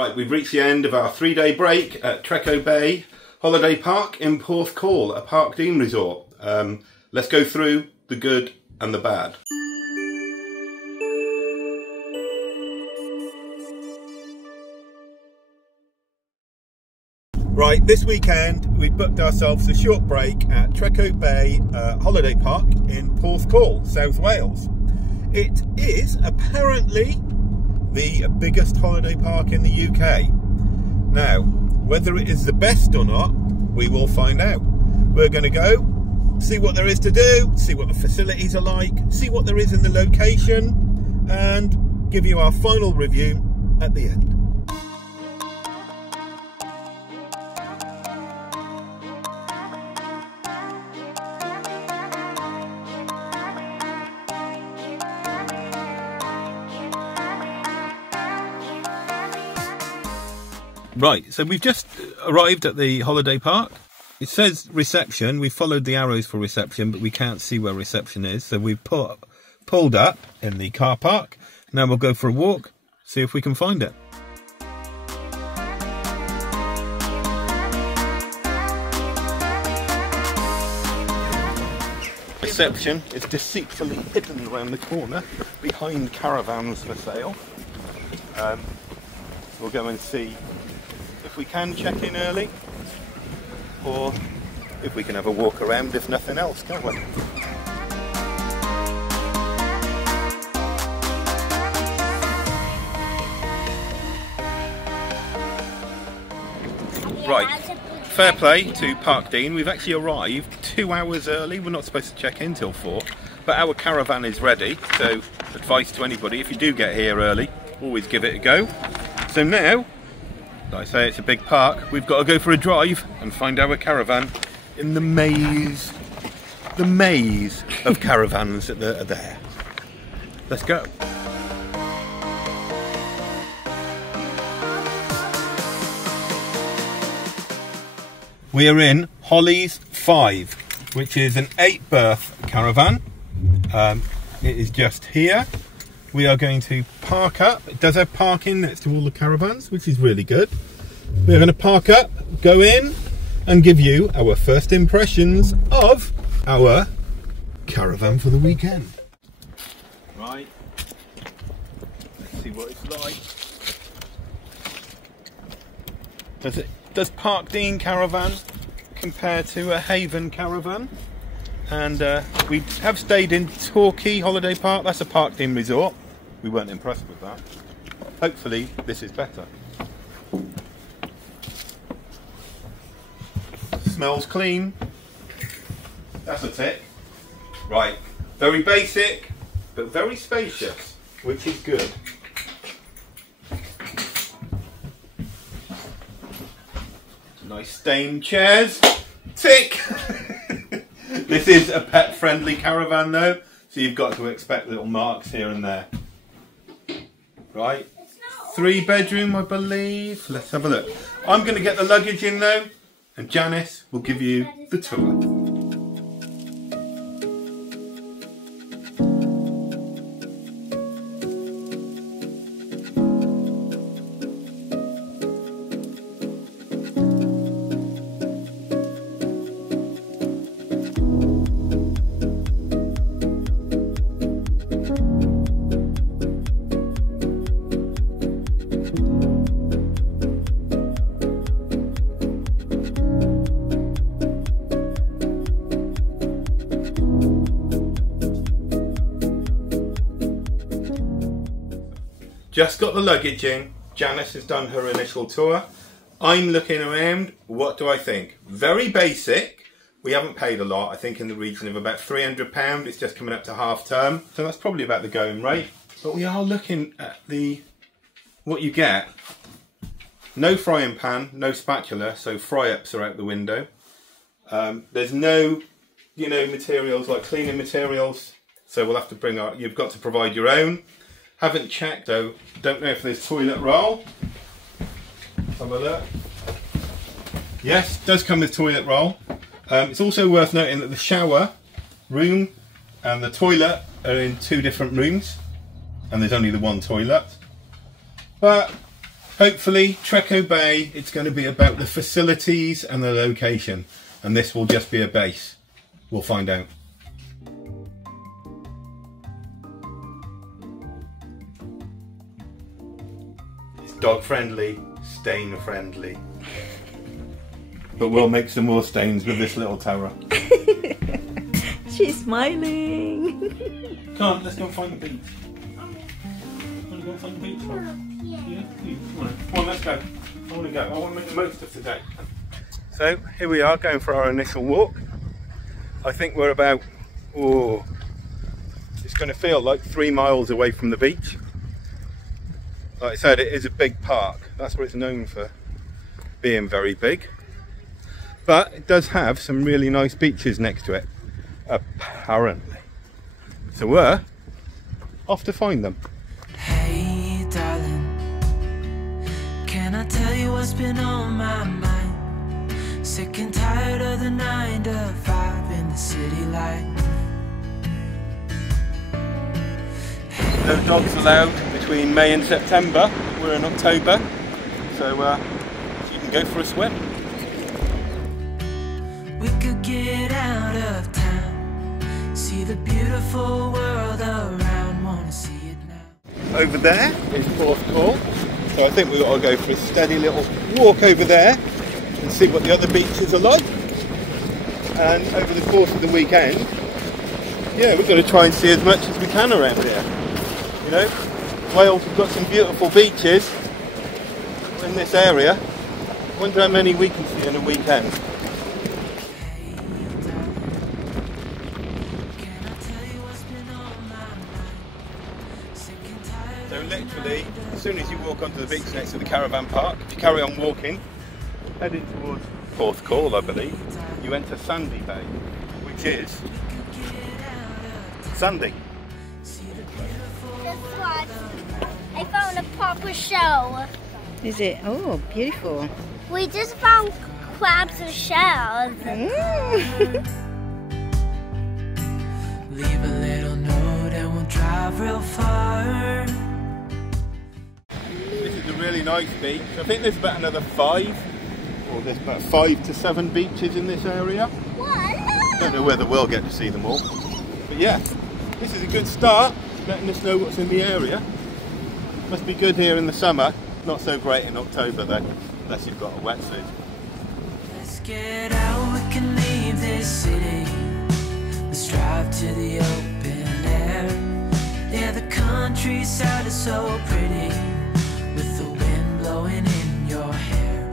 Right, we've reached the end of our 3-day break at Trecco Bay Holiday Park in Porthcawl, a Parkdean Resort. Let's go through the good and the bad. Right, this weekend we booked ourselves a short break at Trecco Bay Holiday Park in Porthcawl, South Wales. It is apparently the biggest holiday park in the UK. Now, whether it is the best or not, we will find out. We're going to go, see what there is to do, see what the facilities are like, see what there is in the location, and give you our final review at the end. Right, so we've just arrived at the holiday park. It says reception. We followed the arrows for reception, but we can't see where reception is. So we've pulled up in the car park. Now we'll go for a walk, see if we can find it. Reception is deceitfully hidden around the corner behind caravans for sale. So we'll go and see if we can check in early, or if we can have a walk around, if nothing else, can't we? Right, fair play to Parkdean. We've actually arrived 2 hours early. We're not supposed to check in till 4, but our caravan is ready. So advice to anybody, if you do get here early, always give it a go. So now, like I say, it's a big park. We've got to go for a drive and find our caravan in the maze of caravans that are there. Let's go. We are in Holly's 5, which is an 8-berth caravan. It is just here. We are going to park up. It does have parking next to all the caravans, which is really good. We're going to park up, go in, and give you our first impressions of our caravan for the weekend. Right. Let's see what it's like. Does Parkdean caravan compare to a Haven caravan? And we have stayed in Trecco Holiday Park. That's a Parkdean Resort. We weren't impressed with that. Hopefully this is better. Smells clean. That's a tick. Right, very basic, but very spacious, which is good. Nice stained chairs. Tick! This is a pet-friendly caravan though, so you've got to expect little marks here and there. Right, 3-bedroom I believe. Let's have a look. I'm going to get the luggage in though, and Janice will give you the tour. Just got the luggage in. Janice has done her initial tour. I'm looking around. What do I think? Very basic. We haven't paid a lot. I think in the region of about £300. It's just coming up to half term. So that's probably about the going rate. But we are looking at what you get. No frying pan, no spatula, so fry-ups are out the window. There's no, materials like cleaning materials. So we'll have to you've got to provide your own. Haven't checked though, don't know if there's toilet roll. Let's have a look. Yes, does come with toilet roll. It's also worth noting that the shower room and the toilet are in 2 different rooms, and there's only the one toilet. But Hopefully, Trecco Bay, it's going to be about the facilities and the location. And this will just be a base. We'll find out. It's dog friendly, stain friendly. But we'll make some more stains with this little tower. She's smiling. Come on, let's go and find the beach. Want to go and find the beach? Yeah. Come on, let's go. I want to go. I want to make the most of today. So here we are going for our initial walk. I think we're about, it's going to feel like 3 miles away from the beach. Like I said, it is a big park. That's what it's known for, being very big. But it does have some really nice beaches next to it, apparently. So we're off to find them. Hey darling, can I tell you what's been on my mind? Sick and tired of the 9 to 5 in the city life. No dogs allowed between May and September. We're in October, so you can go for a swim. We could get out of town, see the beautiful world around, wanna see it now. Over there is Porthcawl, so I think we've got to go for a steady little walk over there and see what the other beaches are like. And over the course of the weekend, yeah, we've got to try and see as much as we can around here. You know, Wales have got some beautiful beaches in this area. Wonder how many we can see in a weekend. So literally, as soon as you walk onto the beach next to the caravan park, if you carry on walking, heading towards Porthcawl, I believe, you enter Sandy Bay, which is sandy. Guess what? I found a proper show. Is it? Oh, beautiful. We just found crabs and shells. Leave a little note and we'll drive real far. This is a really nice beach. I think there's about another 5, or there's about 5 to 7 beaches in this area. What? Don't know whether we'll get to see them all. But yeah, this is a good start, letting us know what's in the area. Must be good here in the summer. Not so great in October though, unless you've got a wetsuit. Let's get out, we can leave this city. Let's drive to the open air. Yeah, the countryside is so pretty, with the wind blowing in your hair.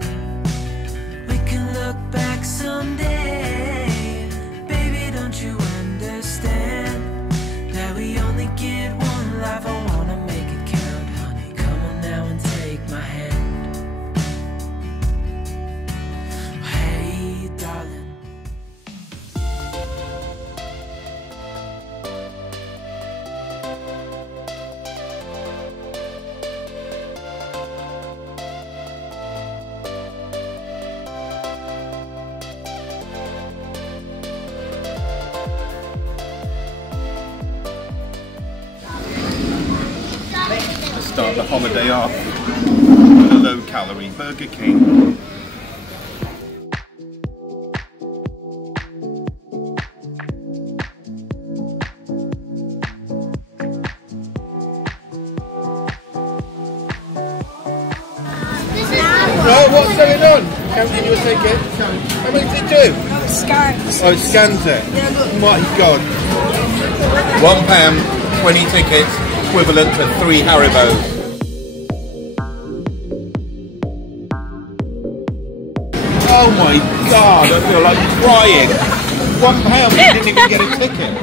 We can look back someday. Baby, don't you understand that we only get one life? I wanna make it count, honey. Come on now and take my hand. Hey, darling. Let's start the holiday off with a low-calorie Burger King. Right, what's going on? Counting your ticket. How much did it do? It scans. Oh, it scans it. My God. £1, 20 tickets, equivalent to 3 Haribos. Oh my God, I feel like crying. £1, you didn't even get a ticket.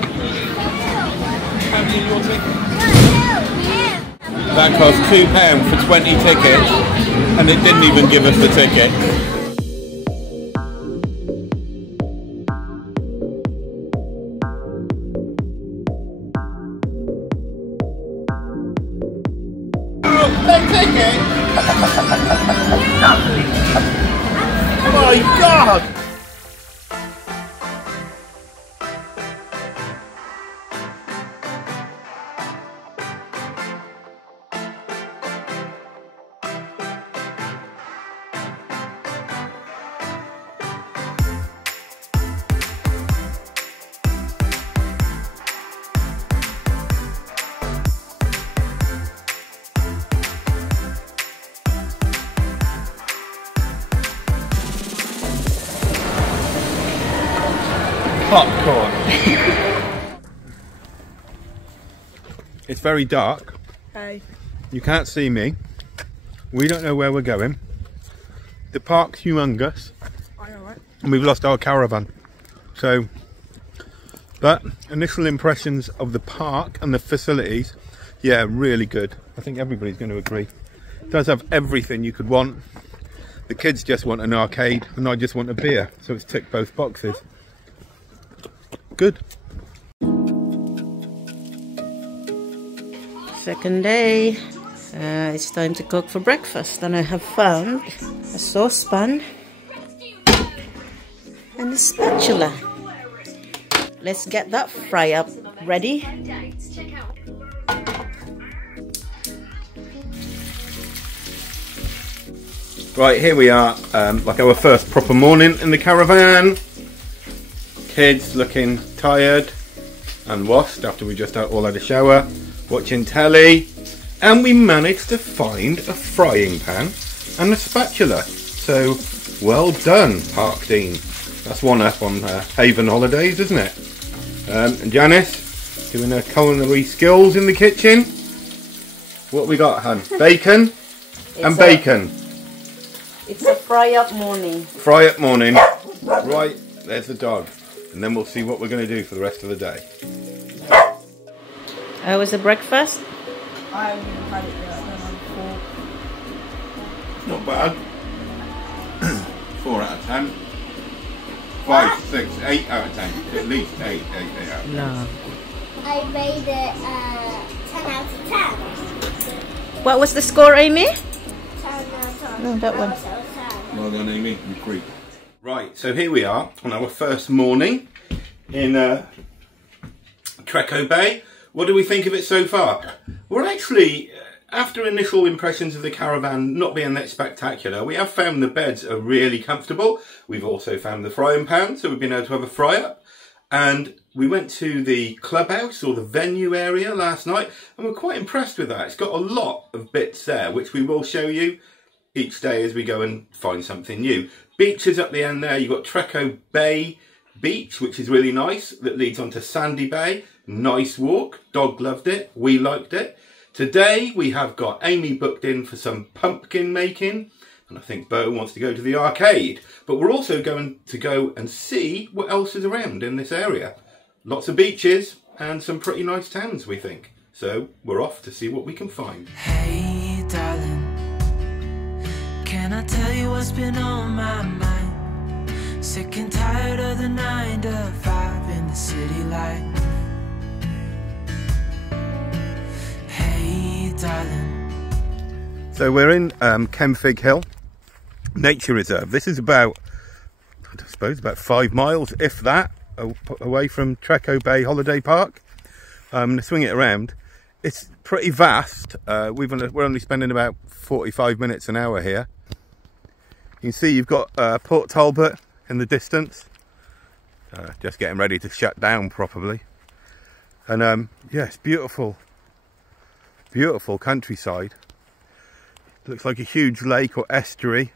Counting your ticket. That cost £2 for 20 tickets, and it didn't even give us the ticket. Ticket? My God! popcorn. It's very dark. Hey. You can't see me. We don't know where we're going. The park's humongous. I know, right? And we've lost our caravan. So, but initial impressions of the park and the facilities, yeah, really good. I think everybody's going to agree. It does have everything you could want. The kids just want an arcade and I just want a beer. So it's ticked both boxes. Good. Second day. It's time to cook for breakfast, and I have found a saucepan and a spatula. Let's get that fry up ready. Right, here we are, like our first proper morning in the caravan. Kids looking tired and washed after we just all had a shower, watching telly, and we managed to find a frying pan and a spatula. So, well done, Parkdean. That's one up on Haven Holidays, isn't it? And Janice doing her culinary skills in the kitchen. What we got, hun? Bacon and bacon. It's a fry up morning. Fry up morning. Right, there's the dog. And then we'll see what we're going to do for the rest of the day. How was the breakfast? I haven't even had it yet. Not bad. 4 out of 10. 5, 6, 8 out of 10. At least 8 out of 10. No. I made it 10 out of 10. What was the score, Amy? 10 out of 10. No, that one. Well done, Amy. You creep. Right, so here we are on our first morning in Trecco Bay. What do we think of it so far? We're actually, after initial impressions of the caravan not being that spectacular, we have found the beds are really comfortable. We've also found the frying pan, so we've been able to have a fry up. And we went to the clubhouse or the venue area last night, and we're quite impressed with that. It's got a lot of bits there, which we will show you each day as we go and find something new. Beaches up the end there. You've got Trecco Bay Beach, which is really nice, that leads onto Sandy Bay. Nice walk. Dog loved it. We liked it. Today we have got Amy booked in for some pumpkin making, and I think Bo wants to go to the arcade. But we're also going to go and see what else is around in this area. Lots of beaches and some pretty nice towns, we think. So we're off to see what we can find. Hey darling, can I tell you what's been on my mind? Sick and tired of the 9 to 5 in the city life. Hey darling. So we're in Kenfig Hill Nature Reserve. This is about, I suppose, about 5 miles, if that, away from Trecco Bay Holiday Park. To swing it around, it's pretty vast. We're only spending about 45 minutes an hour here. You can see you've got Port Talbot in the distance, just getting ready to shut down properly. And yeah, it's beautiful, beautiful countryside. Looks like a huge lake or estuary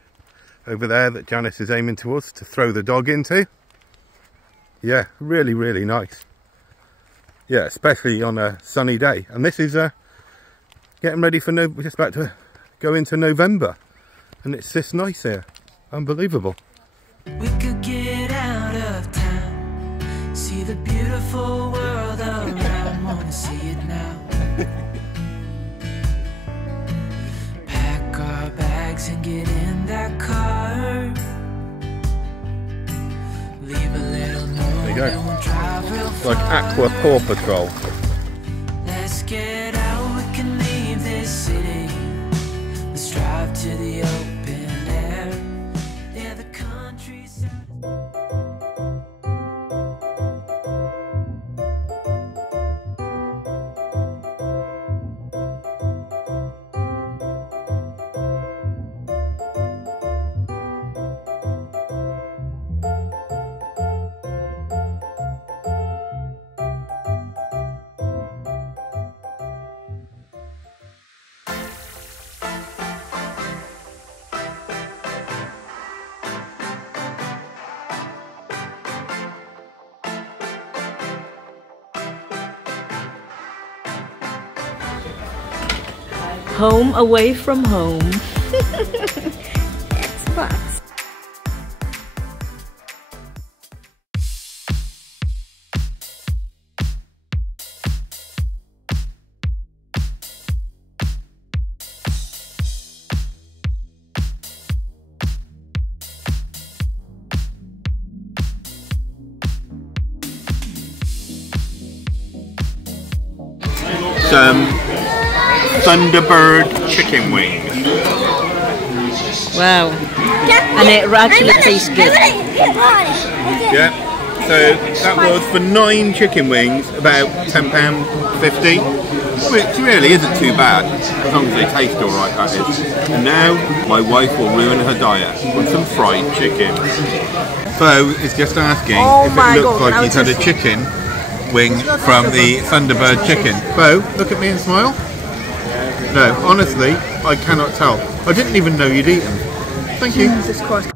over there that Janice is aiming towards to throw the dog into. Yeah, really, really nice. Yeah, especially on a sunny day. And this is getting ready for we're just about to go into November, and it's this nice here. Unbelievable. We could get out of town, see the beautiful world around, wanna see it now. Pack our bags and get in that car. Leave a little note. There you go. And we'll drive real It's like far. Aqua Paw Patrol. Let's get out, we can leave this city. Let's drive to the open air. Yeah, the countryside. home away from home. It's fun. Some Thunderbird chicken wings. Wow. And it actually tastes good. Yeah. So that was for 9 chicken wings, about £10.50, which really isn't too bad, as long as they taste alright, that is. And now my wife will ruin her diet with some fried chicken. Bo is just asking if it looks like he's had a chicken wing from the Thunderbird chicken. Bo, look at me and smile. No, honestly, I cannot tell. I didn't even know you'd eaten. Thank you. Jesus Christ.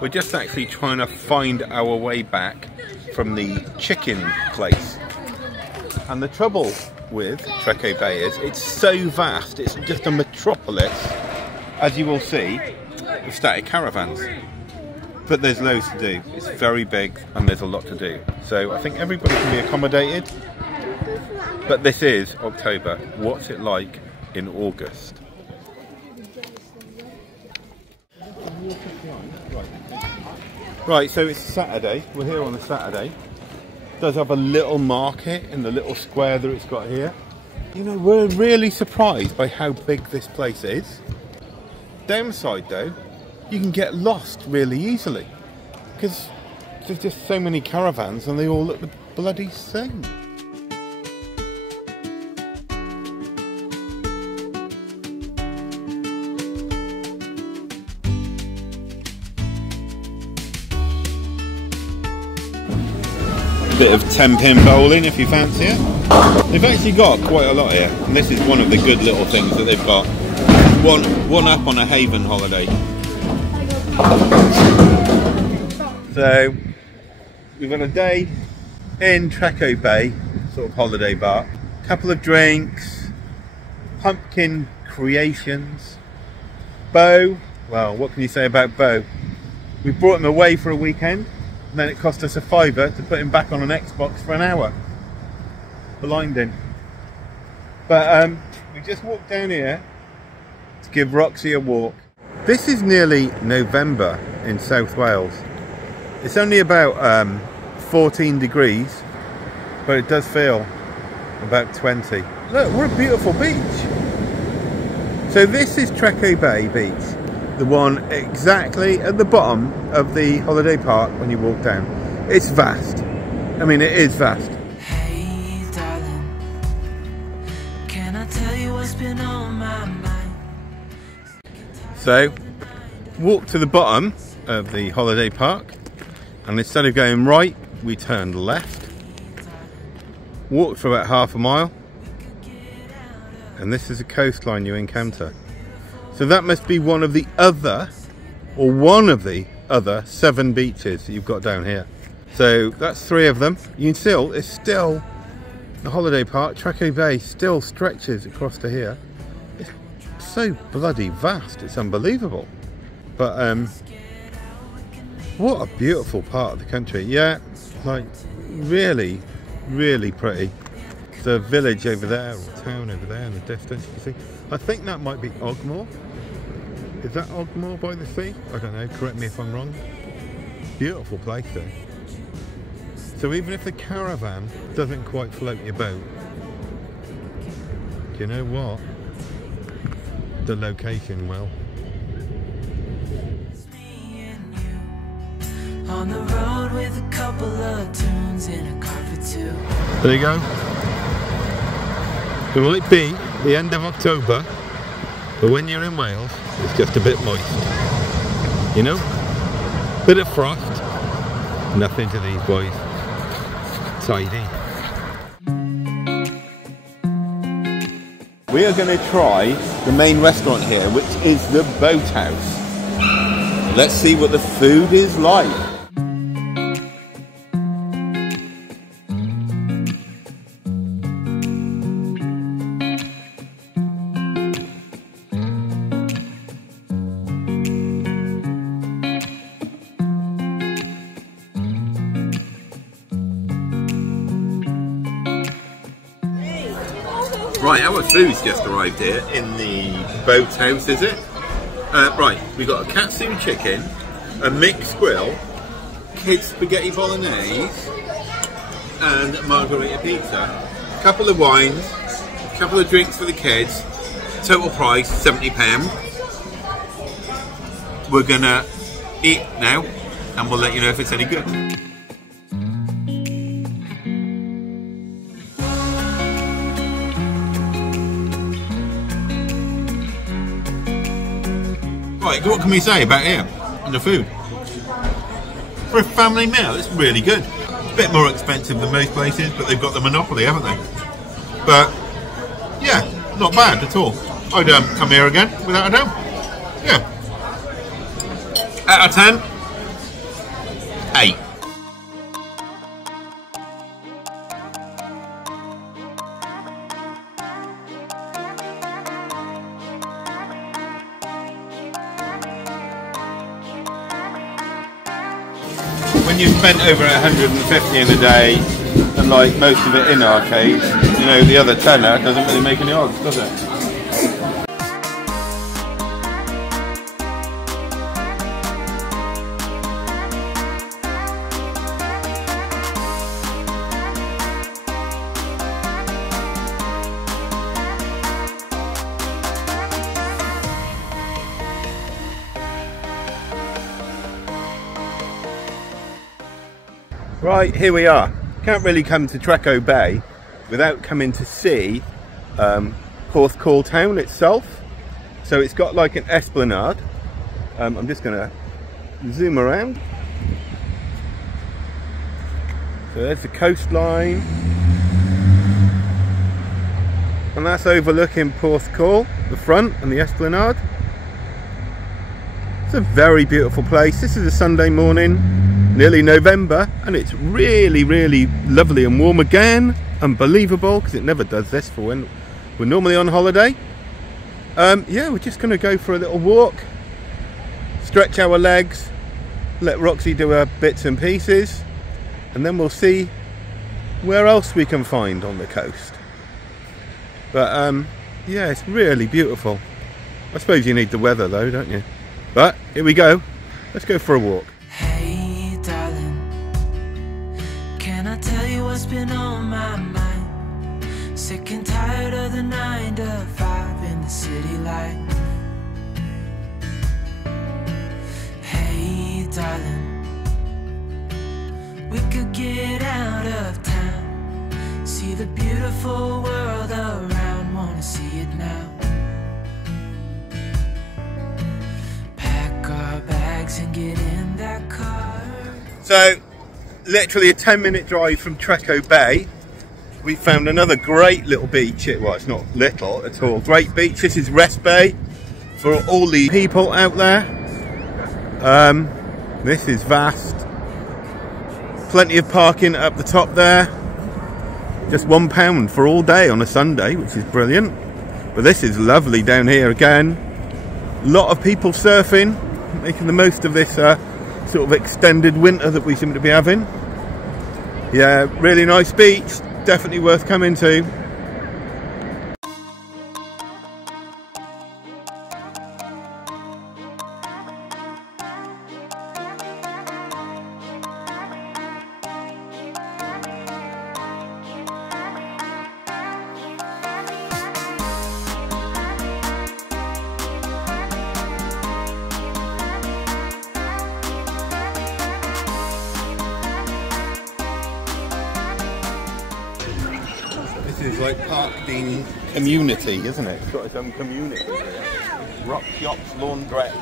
We're just actually trying to find our way back from the chicken place. And the trouble with Trecco Bay is it's so vast, it's just a metropolis, as you will see, of static caravans. But there's loads to do. It's very big and there's a lot to do. So I think everybody can be accommodated. But this is October. What's it like in August? Right, so it's Saturday. We're here on a Saturday. It does have a little market in the little square that it's got here. You know, we're really surprised by how big this place is. Downside though, you can get lost really easily because there's just so many caravans and they all look the bloody same. Bit of 10-pin bowling if you fancy it. They've actually got quite a lot here, and this is one of the good little things that they've got. One up on a Haven holiday. So we've got a day in Trecco Bay, sort of holiday bar. Couple of drinks, pumpkin creations. Bo, well, what can you say about Bo? We brought him away for a weekend. And then it cost us a £5 to put him back on an Xbox for an hour. Blinding. But we just walked down here to give Roxy a walk. This is nearly November in South Wales. It's only about 14 degrees, but it does feel about 20. Look, what a beautiful beach. So this is Trecco Bay Beach. The one exactly at the bottom of the holiday park when you walk down. It's vast. I mean, it is vast. Hey, darling, can I tell you what's been on my mind? So, walk to the bottom of the holiday park, and instead of going right, we turned left. Walked for about half a mile, and this is a coastline you encounter. So that must be one of the other 7 beaches that you've got down here. So that's 3 of them. You can still, it's still the holiday park. Trecco Bay still stretches across to here. It's so bloody vast, it's unbelievable. But what a beautiful part of the country. Yeah, like really, really pretty. There's a village over there, or town over there in the distance, you see. I think that might be Ogmore. Is that Ogmore by the sea? I don't know, correct me if I'm wrong. Beautiful place though. So even if the caravan doesn't quite float your boat, do you know what? The location will. On the road with a couple of tunes in a car for 2. There you go. It might be the end of October, but when you're in Wales, it's just a bit moist. You know? Bit of frost. Nothing to these boys. Tidy. We are going to try the main restaurant here, which is the Boathouse. Let's see what the food is like. Right, our food's just arrived here in the Boathouse, is it? Right, we've got a katsu chicken, a mixed grill, kids spaghetti bolognese, and margarita pizza. A couple of wines, a couple of drinks for the kids. Total price £70. We're gonna eat now, and we'll let you know if it's any good. Right, what can we say about here and the food? For a family meal, it's really good. A bit more expensive than most places, but they've got the monopoly, haven't they? But yeah, not bad at all. I'd come here again, without a doubt. Yeah. Out of 10, 8. When you've spent over 150 in a day, and like most of it in arcades, you know, the other tenner doesn't really make any odds, does it? Right, here we are. Can't really come to Trecco Bay without coming to see Porthcawl town itself. So it's got like an esplanade. I'm just going to zoom around. So there's the coastline. And that's overlooking Porthcawl, the front and the esplanade. It's a very beautiful place. This is a Sunday morning, nearly November, and it's really, really lovely and warm again. Unbelievable, because it never does this for when we're normally on holiday. Yeah, we're just going to go for a little walk, stretch our legs, let Roxy do her bits and pieces, and then we'll see where else we can find on the coast. But yeah, it's really beautiful. I suppose you need the weather though, don't you? But here we go. Let's go for a walk. Hey darling, can I tell you what's been on my mind? Sick and tired of the 9 to 5 in the city life. Hey darling, we could get out of town, see the beautiful world around, wanna see it now. And get in that car. So, literally a 10-minute drive from Trecco Bay, we found another great little beach. Well, it's not little at all. Great beach. This is Rest Bay for all the people out there. This is vast. Plenty of parking up the top there. Just £1 for all day on a Sunday, which is brilliant. But this is lovely down here again. A lot of people surfing, making the most of this sort of extended winter that we seem to be having. Yeah, really nice beach, definitely worth coming to. This is like Parkdean community, isn't it? It's got its own community here. Rock shops, laundrette,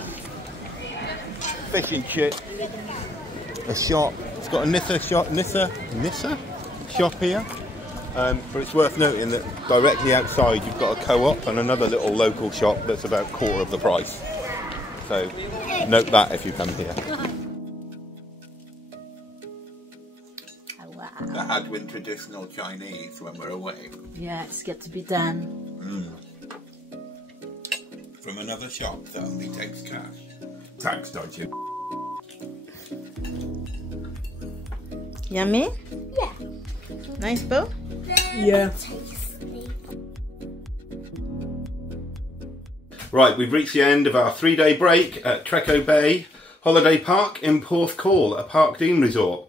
fish and chip, a shop. It's got a Nissa shop here. But it's worth noting that directly outside you've got a co-op and another little local shop that's about a quarter of the price. So note that if you come here. That had been traditional Chinese when we're away. Yeah, it's got to be done. From another shop that only takes cash. Tax dodging. Yummy? Yeah. Nice, Bo? Yeah. Right, we've reached the end of our 3-day break at Trecco Bay Holiday Park in Porthcawl at Parkdean Resort.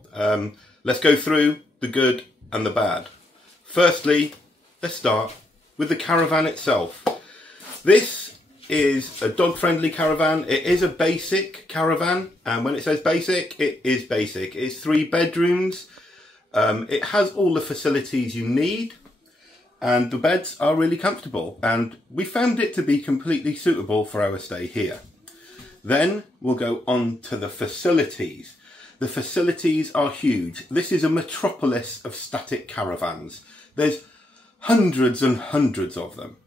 Let's go through the good and the bad. Firstly, let's start with the caravan itself. This is a dog-friendly caravan. It is a basic caravan, and when it says basic, it is basic. It's 3 bedrooms. It has all the facilities you need, and the beds are really comfortable, and we found it to be completely suitable for our stay here. Then we'll go on to the facilities. The facilities are huge. This is a metropolis of static caravans. There's hundreds and hundreds of them,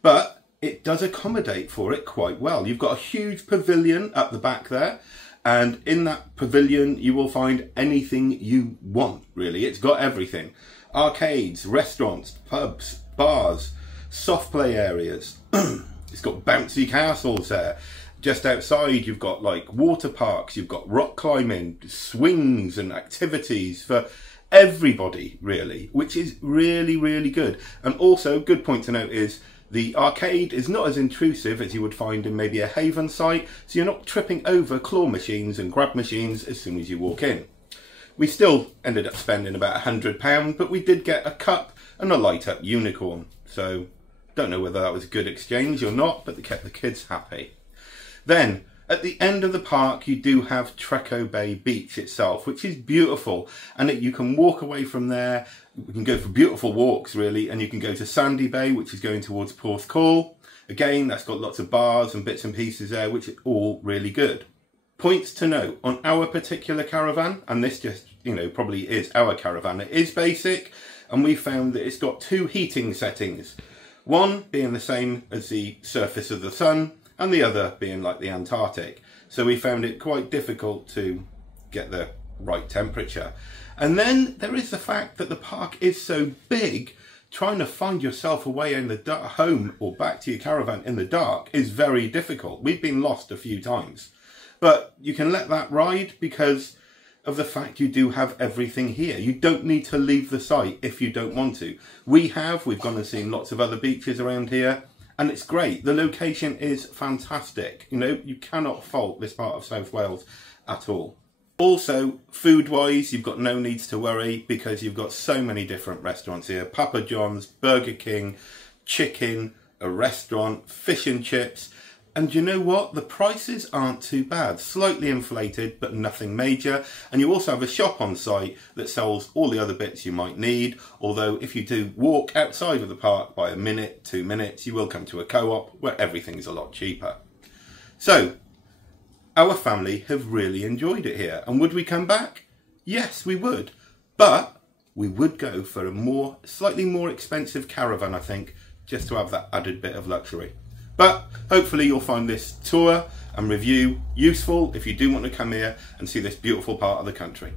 but it does accommodate for it quite well. You've got a huge pavilion at the back there, and in that pavilion you will find anything you want, really. It's got everything. Arcades, restaurants, pubs, bars, soft play areas. It's got bouncy castles there. Just outside you've got like water parks, you've got rock climbing, swings and activities for everybody really, which is really, really good. And also, good point to note is the arcade is not as intrusive as you would find in maybe a Haven site, so you're not tripping over claw machines and grab machines as soon as you walk in. We still ended up spending about £100, but we did get a cup and a light up unicorn, so don't know whether that was a good exchange or not, but they kept the kids happy. Then, at the end of the park, you do have Trecco Bay Beach itself, which is beautiful. And you can walk away from there. We can go for beautiful walks, really. And you can go to Sandy Bay, which is going towards Porthcawl. Again, that's got lots of bars and bits and pieces there, which is all really good. Points to note, on our particular caravan, and this just, probably is our caravan, it is basic. And we found that it's got 2 heating settings. One being the same as the surface of the sun, and the other being like the Antarctic. So we found it quite difficult to get the right temperature. And then there is the fact that the park is so big, trying to find yourself away in the home or back to your caravan in the dark is very difficult. We've been lost a few times. But you can let that ride because of the fact you do have everything here. You don't need to leave the site if you don't want to. We've gone and seen lots of other beaches around here, and it's great. The location is fantastic. You cannot fault this part of South Wales at all. Also, food-wise, you've got no needs to worry because you've got so many different restaurants here. Papa John's, Burger King, chicken, a restaurant, fish and chips. And you know what? The prices aren't too bad. Slightly inflated, but nothing major. And you also have a shop on site that sells all the other bits you might need. Although if you do walk outside of the park by a minute, 2 minutes, you will come to a co-op where everything's a lot cheaper. So, our family have really enjoyed it here. And would we come back? Yes, we would. But we would go for a slightly more expensive caravan, I think, just to have that added bit of luxury. But hopefully you'll find this tour and review useful if you do want to come here and see this beautiful part of the country.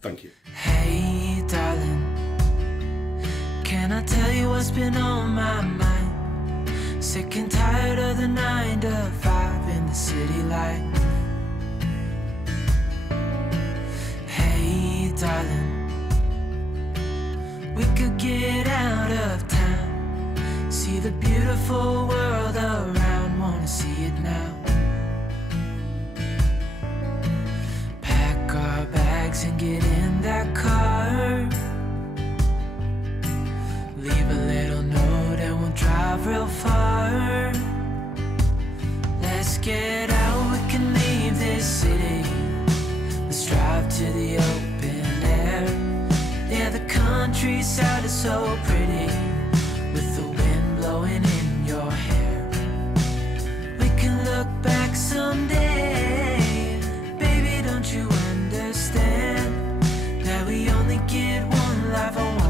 Thank you. Hey darling, can I tell you what's been on my mind? Sick and tired of the 9 to 5 in the city life. Hey darling, we could get out of town, see the beautiful world around, wanna see it now. Pack our bags and get in that car, leave a little note and we'll drive real far. Let's get out, we can leave this city, let's drive to the open air. Yeah, the countryside is so pretty, with the wind blowing only get one life, I want